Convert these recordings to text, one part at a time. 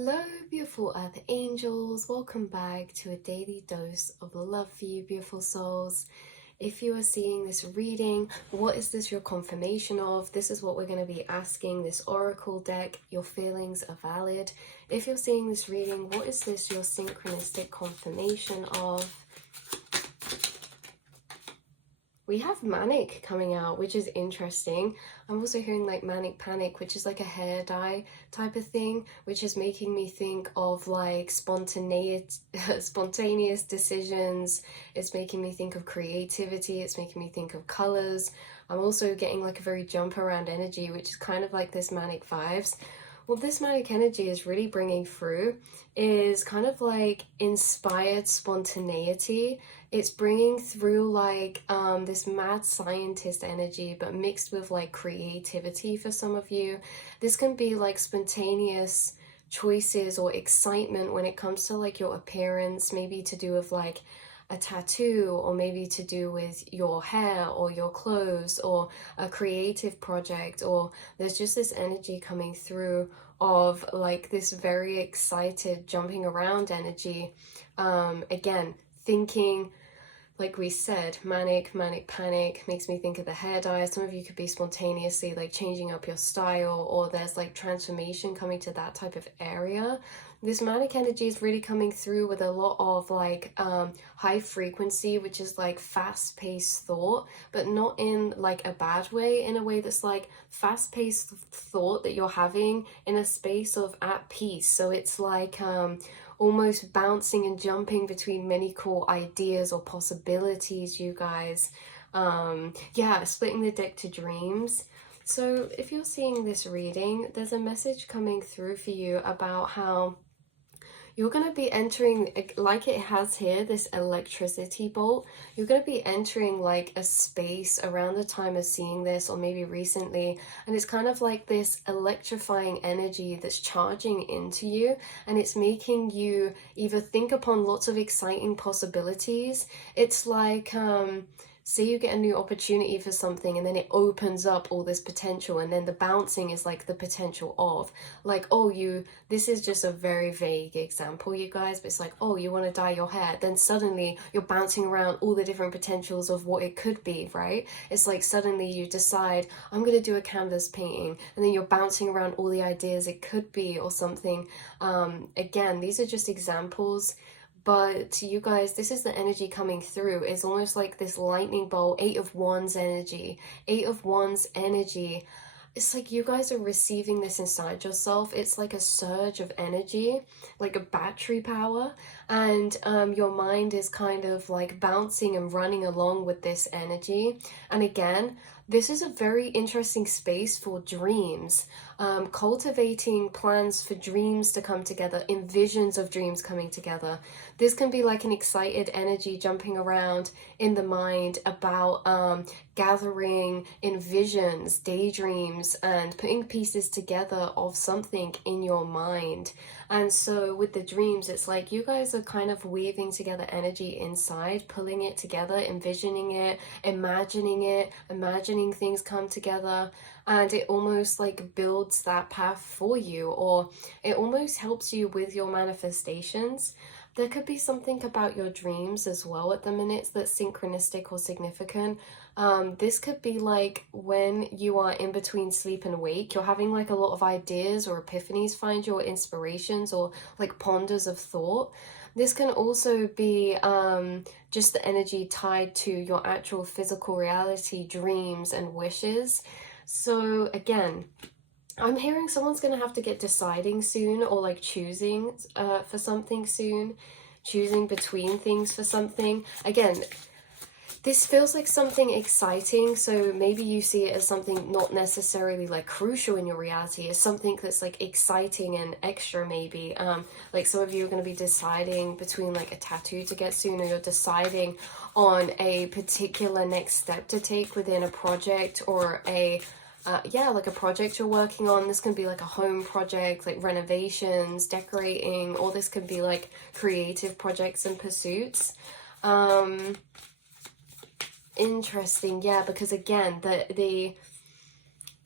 Hello, beautiful earth angels. Welcome back to a daily dose of love for you, beautiful souls. If you are seeing this reading, what is this your confirmation of? This is what we're going to be asking this oracle deck. Your feelings are valid. If you're seeing this reading, what is this your synchronistic confirmation of? We have Manic coming out, which is interesting. I'm also hearing like Manic Panic, which is like a hair dye type of thing, which is making me think of like spontaneous decisions. It's making me think of creativity. It's making me think of colors. I'm also getting like a very jump around energy, which is kind of like this Manic vibes. What this Manic energy is really bringing through is kind of like inspired spontaneity. It's bringing through like this mad scientist energy, but mixed with like creativity for some of you. This can be like spontaneous choices or excitement when it comes to like your appearance, maybe to do with like a tattoo, or maybe to do with your hair or your clothes or a creative project, or there's just this energy coming through of like this very excited jumping around energy. Again, thinking, like we said, manic panic makes me think of the hair dye. Some of you could be spontaneously like changing up your style, or there's like transformation coming to that type of area. This manic energy is really coming through with a lot of like high frequency, which is like fast-paced thought, but not in like a bad way, in a way that's like fast-paced thought that you're having in a space of at peace. So it's like almost bouncing and jumping between many cool ideas or possibilities, you guys. Yeah, splitting the deck to dreams. So if you're seeing this reading, there's a message coming through for you about how you're going to be entering, like it has here, this electricity bolt. You're going to be entering like a space around the time of seeing this, or maybe recently, and it's kind of like this electrifying energy that's charging into you, and it's making you either think upon lots of exciting possibilities. It's like say you get a new opportunity for something, and then it opens up all this potential, and then the bouncing is like the potential of like, oh, this is just a very vague example, you guys, but it's like, oh, you want to dye your hair, then suddenly you're bouncing around all the different potentials of what it could be, right? It's like suddenly you decide, I'm going to do a canvas painting, and then you're bouncing around all the ideas it could be, or something. Again, these are just examples, but you guys, this is the energy coming through. It's almost like this lightning bolt, 8 of Wands energy. 8 of Wands energy. It's like you guys are receiving this inside yourself. It's like a surge of energy, like a battery power, and your mind is kind of like bouncing and running along with this energy. And again, this is a very interesting space for dreams, cultivating plans for dreams to come together, in visions of dreams coming together. This can be like an excited energy jumping around in the mind about gathering in visions, daydreams, and putting pieces together of something in your mind. And so with the dreams, it's like you guys are kind of weaving together energy inside, pulling it together, envisioning it, imagining things come together, and it almost like builds that path for you, or it almost helps you with your manifestations. There could be something about your dreams as well at the minute that's synchronistic or significant. This could be like when you are in between sleep and wake, you're having like a lot of ideas or epiphanies, find your inspirations, or like ponders of thought. This can also be just the energy tied to your actual physical reality, dreams and wishes. So again, I'm hearing someone's going to have to get deciding soon, or like choosing for something soon, choosing between things for something. Again, this feels like something exciting, so maybe you see it as something not necessarily like crucial in your reality. It's something that's like exciting and extra, maybe. Like some of you are going to be deciding between like a tattoo to get soon, or you're deciding on a particular next step to take within a project, or like a project you're working on. This can be like a home project, like renovations, decorating, or this could be like creative projects and pursuits. Interesting, yeah, because again, the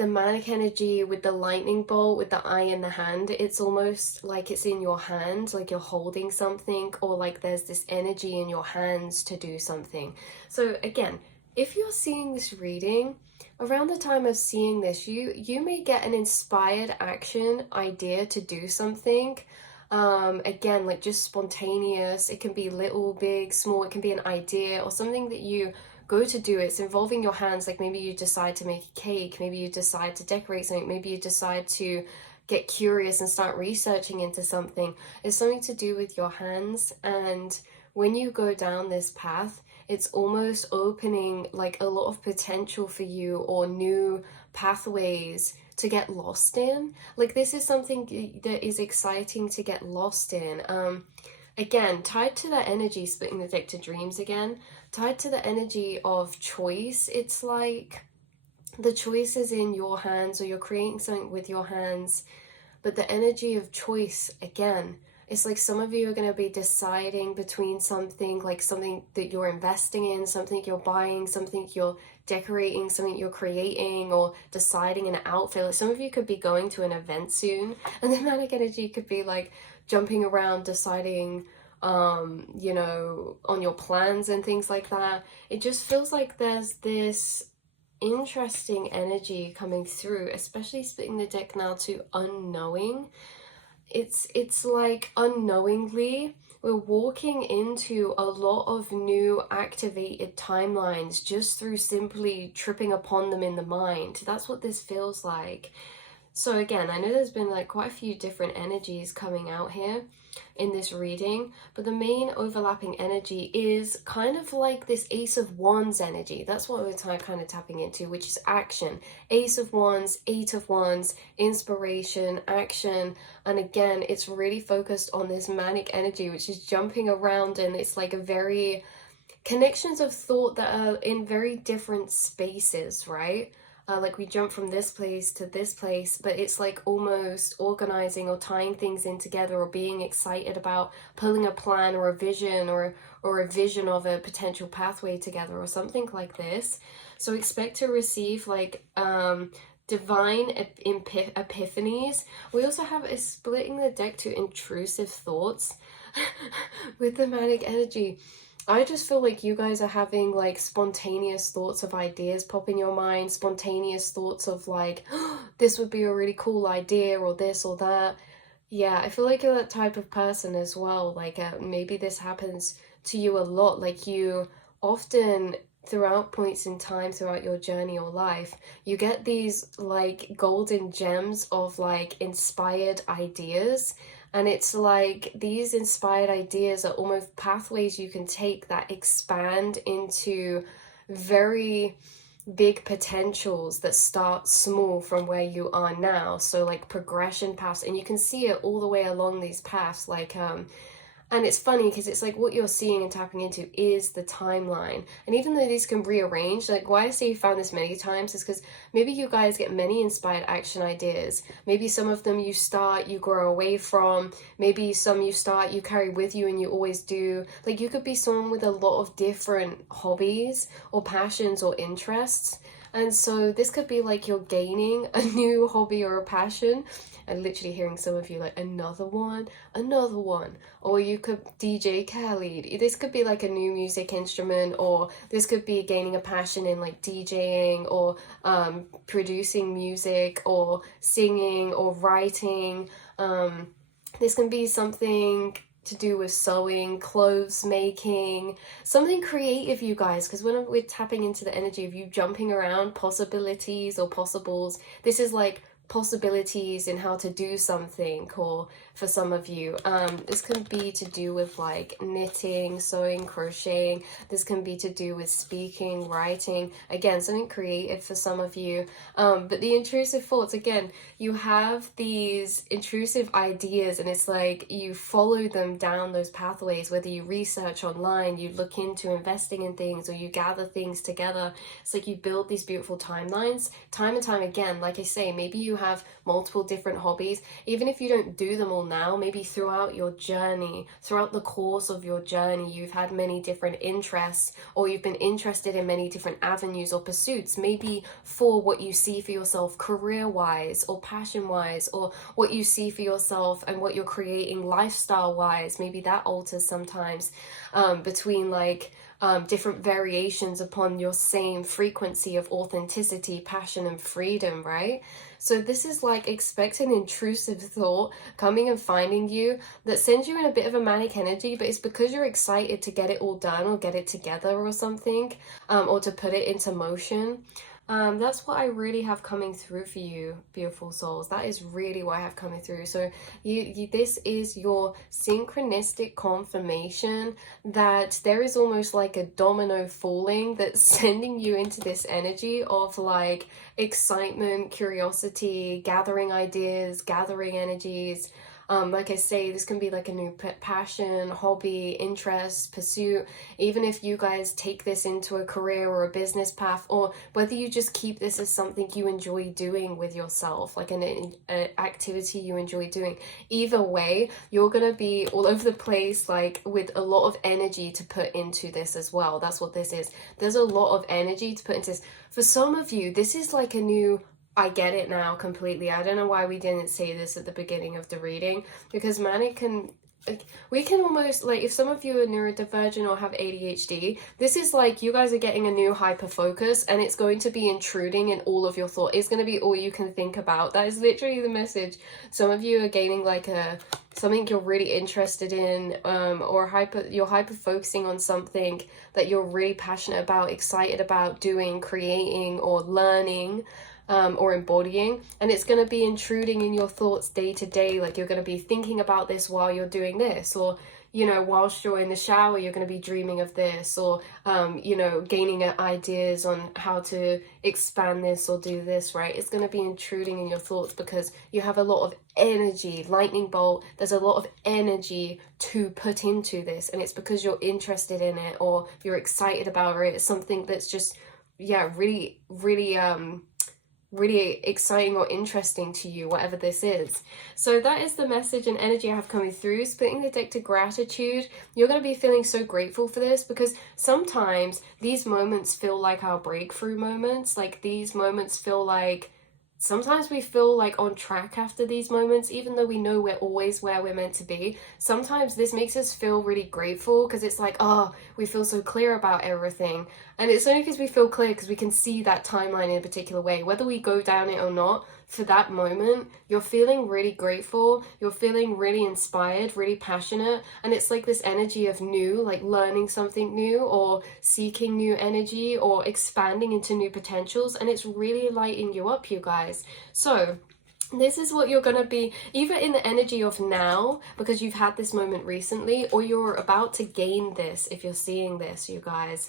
the manic energy with the lightning bolt, with the eye in the hand, it's almost like it's in your hand, like you're holding something, or like there's this energy in your hands to do something. So again, if you're seeing this reading, around the time of seeing this, you may get an inspired action idea to do something. Again, like just spontaneous. It can be little, big, small. It can be an idea or something that you go to do. It's involving your hands. Like maybe you decide to make a cake, maybe you decide to decorate something, maybe you decide to get curious and start researching into something. It's something to do with your hands. And when you go down this path, it's almost opening like a lot of potential for you, or new pathways to get lost in. Like this is something that is exciting to get lost in. Again, tied to that energy, splitting the deck to dreams again, tied to the energy of choice. It's like the choice is in your hands, or you're creating something with your hands, but the energy of choice, again, it's like some of you are going to be deciding between something, like something that you're investing in, something you're buying, something you're decorating, something you're creating, or deciding an outfit. Like some of you could be going to an event soon, and the manic energy could be like jumping around, deciding, you know, on your plans and things like that. It just feels like there's this interesting energy coming through, especially splitting the deck now to unknowing. It's like unknowingly we're walking into a lot of new activated timelines just through simply tripping upon them in the mind. That's what this feels like. So again, I know there's been like quite a few different energies coming out here in this reading, but the main overlapping energy is kind of like this Ace of Wands energy. That's what we're kind of tapping into, which is action. Ace of Wands, Eight of Wands, inspiration, action. And again, it's really focused on this manic energy, which is jumping around, and it's like a very connections of thought that are in very different spaces, right? Like we jump from this place to this place, but it's like almost organizing or tying things in together, or being excited about pulling a plan or a vision, or a vision of a potential pathway together, or something like this. So expect to receive like divine epiphanies. We also have a splitting the deck to intrusive thoughts with the manic energy. I just feel like you guys are having like spontaneous thoughts of ideas pop in your mind, spontaneous thoughts of like, oh, this would be a really cool idea, or this or that. Yeah, I feel like you're that type of person as well. Like maybe this happens to you a lot. Like you often, throughout points in time throughout your journey or life, you get these like golden gems of like inspired ideas. And it's like these inspired ideas are almost pathways you can take that expand into very big potentials that start small from where you are now. So like progression paths, and you can see it all the way along these paths. Like and it's funny because it's like what you're seeing and tapping into is the timeline. And even though these can rearrange, like why I say you found this many times is because maybe you guys get many inspired action ideas. Maybe some of them you start, you grow away from. Maybe some you start, you carry with you and you always do. Like you could be someone with a lot of different hobbies or passions or interests. And so this could be like you're gaining a new hobby or a passion. And literally hearing some of you like another one, or you could DJ Khaled. This could be like a new music instrument, or this could be gaining a passion in like DJing, or producing music, or singing, or writing. This can be something to do with sewing, clothes making, something creative, you guys, because when we're tapping into the energy of you jumping around possibilities or possibles, this is like possibilities in how to do something. Or for some of you, this can be to do with like knitting, sewing, crocheting. This can be to do with speaking, writing, again something creative for some of you. But the intrusive thoughts, again, you have these intrusive ideas, and it's like you follow them down those pathways, whether you research online, you look into investing in things, or you gather things together. It's like you build these beautiful timelines time and time again. Like I say, maybe you have multiple different hobbies, even if you don't do them all now, maybe throughout your journey, throughout the course of your journey, you've had many different interests, or you've been interested in many different avenues or pursuits, maybe for what you see for yourself career-wise or passion-wise, or what you see for yourself and what you're creating lifestyle-wise. Maybe that alters sometimes between like different variations upon your same frequency of authenticity, passion, and freedom, right? So this is like, expect an intrusive thought coming and finding you that sends you in a bit of a manic energy, but it's because you're excited to get it all done or get it together or something, or to put it into motion. That's what I really have coming through for you, beautiful souls. That is really what I have coming through. So this is your synchronistic confirmation that there is almost like a domino falling that's sending you into this energy of like excitement, curiosity, gathering ideas, gathering energies. Like I say, this can be like a new passion, hobby, interest, pursuit. Even if you guys take this into a career or a business path, or whether you just keep this as something you enjoy doing with yourself, like an activity you enjoy doing. Either way, you're gonna be all over the place, like with a lot of energy to put into this as well. That's what this is. There's a lot of energy to put into this. For some of you, this is like a new, I get it now completely. I don't know why we didn't say this at the beginning of the reading, because Manic can, we can almost, like, if some of you are neurodivergent or have ADHD, this is like you guys are getting a new hyperfocus, and it's going to be intruding in all of your thought. It's going to be all you can think about. That is literally the message. Some of you are gaining like something you're really interested in, or you're hyper focusing on something that you're really passionate about, excited about doing, creating, or learning. Or embodying, and it's going to be intruding in your thoughts day to day. Like you're going to be thinking about this while you're doing this, or you know, whilst you're in the shower, you're going to be dreaming of this, or you know, gaining ideas on how to expand this or do this, right? It's going to be intruding in your thoughts because you have a lot of energy, lightning bolt. There's a lot of energy to put into this, and it's because you're interested in it or you're excited about it. It's something that's just, yeah, really exciting or interesting to you, whatever this is. So that is the message and energy I have coming through. Splitting the deck to gratitude. You're going to be feeling so grateful for this, because sometimes these moments feel like our breakthrough moments. Like these moments feel like, sometimes we feel like on track after these moments, even though we know we're always where we're meant to be. Sometimes this makes us feel really grateful because it's like, oh, we feel so clear about everything. And it's only because we feel clear because we can see that timeline in a particular way. Whether we go down it or not, for that moment, you're feeling really grateful, you're feeling really inspired, really passionate, and it's like this energy of new, like learning something new or seeking new energy or expanding into new potentials, and it's really lighting you up, you guys. So this is what you're going to be either in the energy of now because you've had this moment recently, or you're about to gain this if you're seeing this, you guys.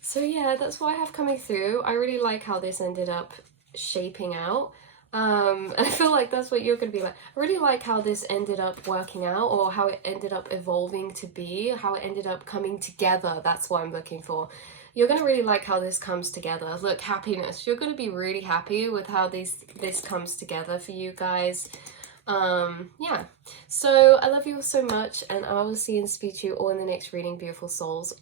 So yeah, that's what I have coming through. I really like how this ended up shaping out. And I feel like that's what you're going to be like. I really like how this ended up working out, or how it ended up evolving to be, how it ended up coming together. That's what I'm looking for. You're going to really like how this comes together. Look, happiness. You're going to be really happy with how this comes together for you guys. Yeah. So I love you all so much, and I will see and speak to you all in the next reading, beautiful souls.